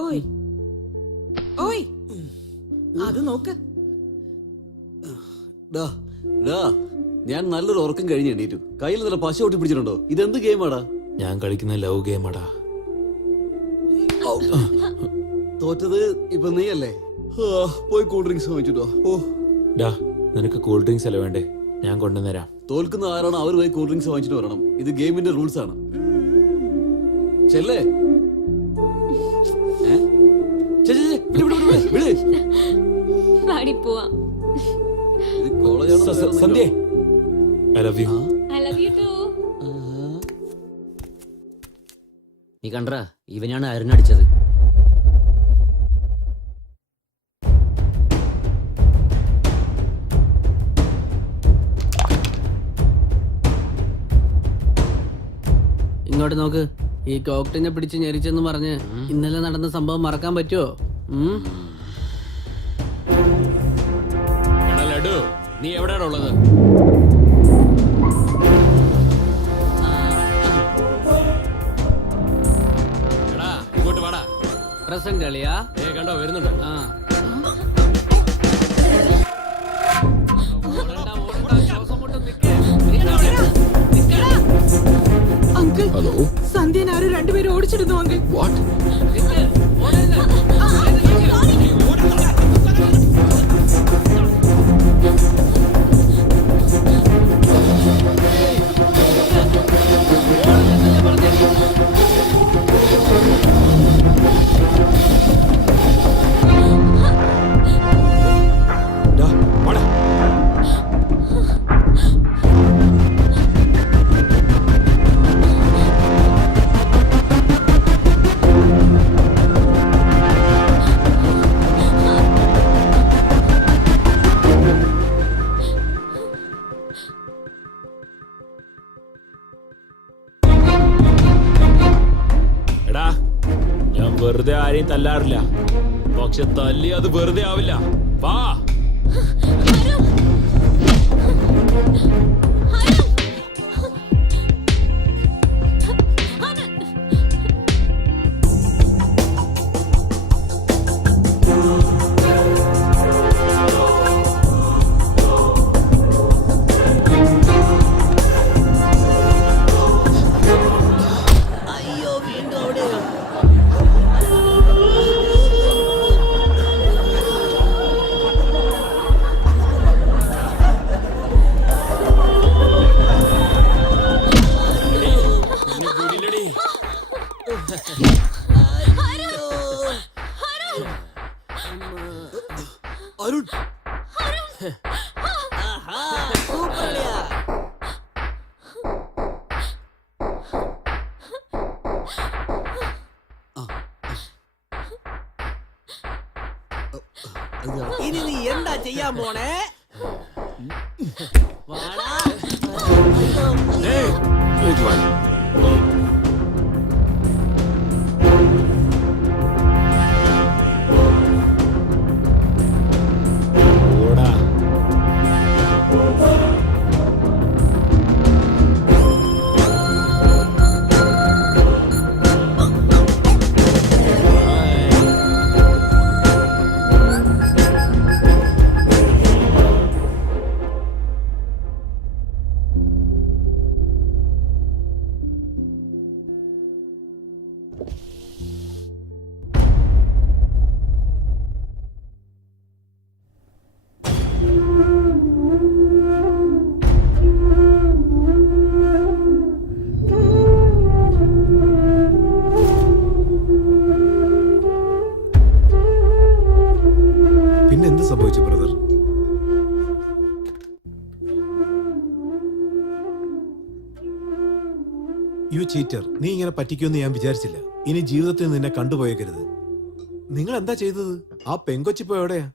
ഓയ് ഓയ് അത് നോക്ക്. ഞാൻ നല്ലൊരു ഉറക്കം കഴിഞ്ഞ് എണീറ്റു. കയ്യിൽ നല്ല പശ ഒട്ടി പിടിച്ചിട്ടുണ്ടോ? ഇതെന്ത് ഗെയിമാടാ? ഞാൻ കളിക്കുന്ന ലവ് ഗെയിമാടാ. തോറ്റത് ഇപ്പൊ നീയല്ലേ? പോയി കൂൾ ഡ്രിങ്ക്സ് വാങ്ങിച്ചിട്ടോ. ഡാ, നിനക്ക് കൂൾ ഡ്രിങ്ക്സ് അല്ല വേണ്ടേ? ഞാൻ കൊണ്ടുവന്നരാം. തോൽക്കുന്ന ആരാണോ അവർ പോയി കൂൾ ഡ്രിങ്ക്സ് വാങ്ങിച്ചിട്ട് വരണം. ഇത് ഗെയിമിന്റെ റൂൾസ് ആണ്. ചെല്ലേ സന്ധ്യ, I love you. നീ കണ്ടാ, ഇവനാണ് അരുണടിച്ചത്. ഇങ്ങോട്ട് നോക്ക്. ഈ കോക്ടിനെ പിടിച്ച് ഞെരിച്ചെന്ന് പറഞ്ഞ് ഇന്നലെ നടന്ന സംഭവം മറക്കാൻ പറ്റുമോ? ലഡു, നീ എവിടെയാണ് ഉള്ളത്? ഇങ്ങോട്ട് വാടാ. പ്രസന്റ് കളിയാ? കണ്ടോ വരുന്നുണ്ട്. അങ്കിൾ, ഹലോ, സന്ധ്യൻ ആരും രണ്ടുപേരും ഓടിച്ചിരുന്നു അങ്കിൾ. വാട്ട്? ഞാൻ വെറുതെ ആരെയും തല്ലാറില്ല, പക്ഷെ തല്ലി അത് വെറുതെ ആവില്ല. വാ. അരുൺ, ഇനി നീ എന്താ ചെയ്യാൻ പോണേ? പിന്നെന്ത് സംഭവിച്ചു ബ്രദർ? യു ചീറ്റർ, നീ ഇങ്ങനെ പറ്റിക്കുമെന്ന് ഞാൻ വിചാരിച്ചില്ല. ഇനി ജീവിതത്തിൽ നിന്നെ കണ്ടുപോയേക്കരുത്. നിങ്ങൾ എന്താ ചെയ്തത്? ആ പെങ്കൊച്ചിപ്പോ എവിടെയാ?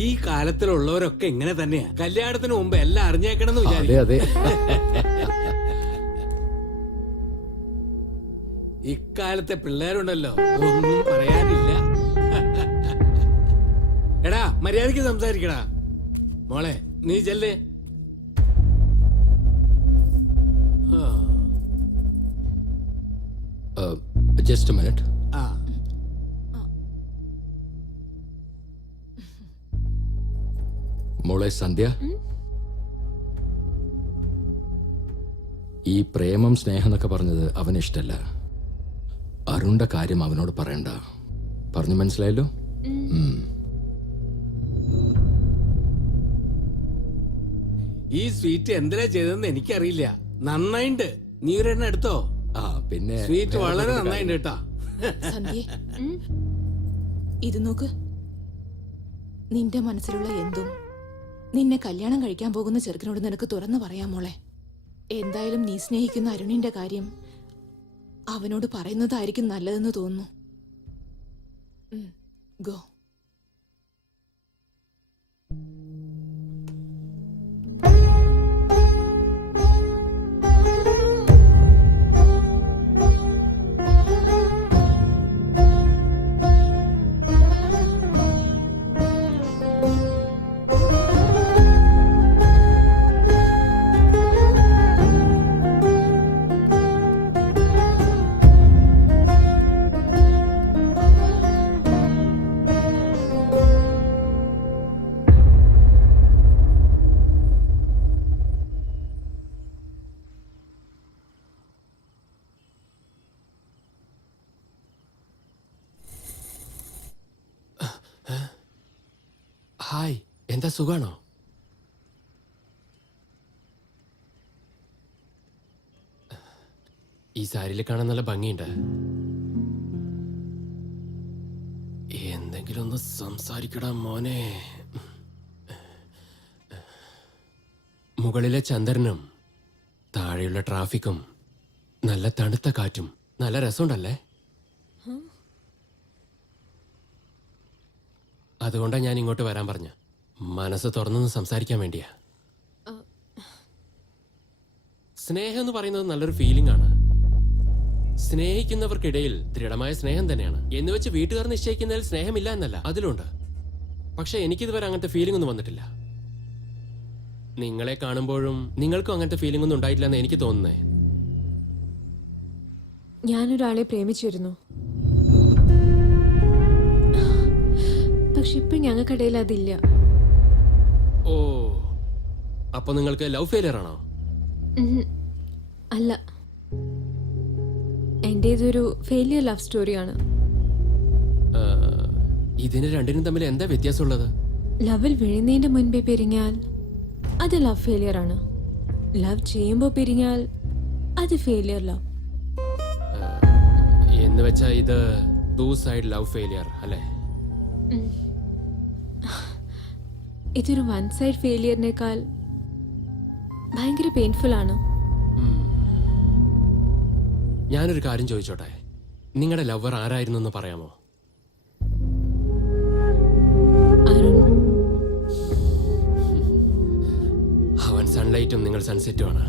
ഈ കാലത്തിലുള്ളവരൊക്കെ ഇങ്ങനെ തന്നെയാ. കല്യാണത്തിന് മുമ്പ് എല്ലാം അറിഞ്ഞേക്കണമെന്ന് വിചാരിക്കും. അതെ ഇക്കാലത്തെ പിള്ളേരുണ്ടല്ലോ, ഒന്നും പറയാനില്ല. എടാ മര്യാദക്ക് സംസാരിക്കടാ. മോളെ നീ ചെല്ലേ. Just minute. ആ മോളെ സന്ധ്യ, ഈ പ്രേമം സ്നേഹം എന്നൊക്കെ പറഞ്ഞത് അവന് ഇഷ്ടല്ല. അരുണിന്റെ കാര്യം അവനോട് പറയണ്ട. പറഞ്ഞു മനസ്സിലായല്ലോ? ഈ സ്വീറ്റ് എന്തിനാ ചെയ്തതെന്ന് എനിക്കറിയില്ല. നന്നായിണ്ട്. നീ ഒരെണ്ണം എടുത്തോ. ആ പിന്നെ സ്വീറ്റ് വളരെ നന്നായിണ്ട് കേട്ടാ. സന്ധ്യേ, ഇത് നോക്ക്. നിന്റെ മനസ്സിലുള്ള എന്തും നിന്നെ കല്യാണം കഴിക്കാൻ പോകുന്ന ചെറുക്കനോട് നിനക്ക് തുറന്നു പറയാം മോളെ. എന്തായാലും നീ സ്നേഹിക്കുന്ന അരുണിന്റെ കാര്യം അവനോട് പറയുന്നതായിരിക്കും നല്ലതെന്ന് തോന്നുന്നു. ഗോ. ഹായ്, എന്താ സുഖാണോ? ഈ സാരിയിൽ കാണാൻ നല്ല ഭംഗിയുണ്ട്. എന്തെങ്കിലും ഒന്ന് സംസാരിക്കടാ മോനെ. മുകളിലെ ചന്ദ്രനും താഴെയുള്ള ട്രാഫിക്കും നല്ല തണുത്ത കാറ്റും നല്ല രസമുണ്ടല്ലേ? അതുകൊണ്ടാണ് ഞാൻ ഇങ്ങോട്ട് വരാൻ പറഞ്ഞ. മനസ്സ് തുറന്നൊന്ന് സംസാരിക്കാൻ വേണ്ടിയാ. സ്നേഹം എന്ന് പറയുന്നത് നല്ലൊരു ഫീലിംഗ് ആണ്. സ്നേഹിക്കുന്നവർക്കിടയിൽ ദൃഢമായ സ്നേഹം തന്നെയാണ്. എന്ന് വെച്ച് വീട്ടുകാർ നിശ്ചയിക്കുന്നതിൽ സ്നേഹമില്ല എന്നല്ല, അതിലുണ്ട്. പക്ഷെ എനിക്കിതുവരെ അങ്ങനത്തെ ഫീലിംഗ് ഒന്നും വന്നിട്ടില്ല. നിങ്ങളെ കാണുമ്പോഴും നിങ്ങൾക്കും അങ്ങനത്തെ ഫീലിംഗ് ഒന്നും ഉണ്ടായിട്ടില്ല എന്ന് എനിക്ക് തോന്നുന്നേ. ഞാനൊരാളെ പ്രേമിച്ചിരുന്നു. പക്ഷെ ഇപ്പൊ ഞങ്ങൾക്കിടയിൽ അതില്ല. ഓ, അപ്പൊ നിങ്ങൾക്ക് ലവ് ഫെയിലിയർ ആണോ? അല്ല, എന്റേതൊരു ഫെയിലിയർ ലവ് സ്റ്റോറിയാണ്. ഇതിന് രണ്ടിനും തമ്മിൽ എന്താ വ്യത്യാസമുള്ളത്? ലവിൽ വീഴുന്നതിന്റെ മുൻപേ പിരിഞ്ഞാൽ അത് ലവ് ഫെയിലിയർ ആണ്. ലവ് ചെയ്യുമ്പോ പിരിഞ്ഞാൽ അത് ഫെയിലിയർ ലവ്. എന്ന് വെച്ചാ ഇത് ടു സൈഡ് ലവ് ഫെയിലിയർ അല്ലേ? ഇതൊരു വൺ സൈഡ് ഫെയിലിയറിനേക്കാൾ ഭയങ്കര പെയിൻഫുൾ ആണ്. ഞാനൊരു കാര്യം ചോദിച്ചോട്ടെ, നിങ്ങളുടെ ലവർ ആരായിരുന്നു എന്ന് പറയാമോ? അരുൺ. അവൻ സൺലൈറ്റും നിങ്ങൾ സൺസെറ്റും ആണ്.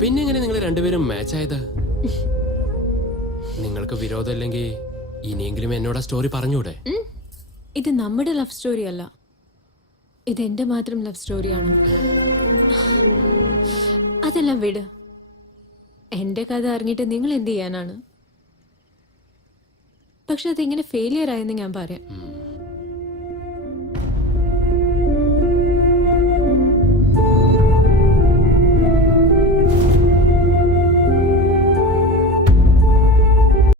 പിന്നെ എങ്ങനെ നിങ്ങൾ രണ്ടുപേരും മാച്ച് ആയത്? നിങ്ങൾക്ക് വിരോധമില്ലെങ്കിൽ ഇനിയെങ്കിലും എന്നോട് ആ സ്റ്റോറി പറഞ്ഞൂടെ? ഇത് നമ്മുടെ ലവ് സ്റ്റോറി അല്ല, ഇത് എന്റെ മാത്രം ലവ് സ്റ്റോറിയാണ്. അതെല്ലാം വിട്. എന്റെ കഥ അറിഞ്ഞിട്ട് നിങ്ങൾ എന്ത് ചെയ്യാനാണ്? പക്ഷെ അതെങ്ങനെ ഫെയിലിയർ ആയെന്ന് ഞാൻ പറയാം.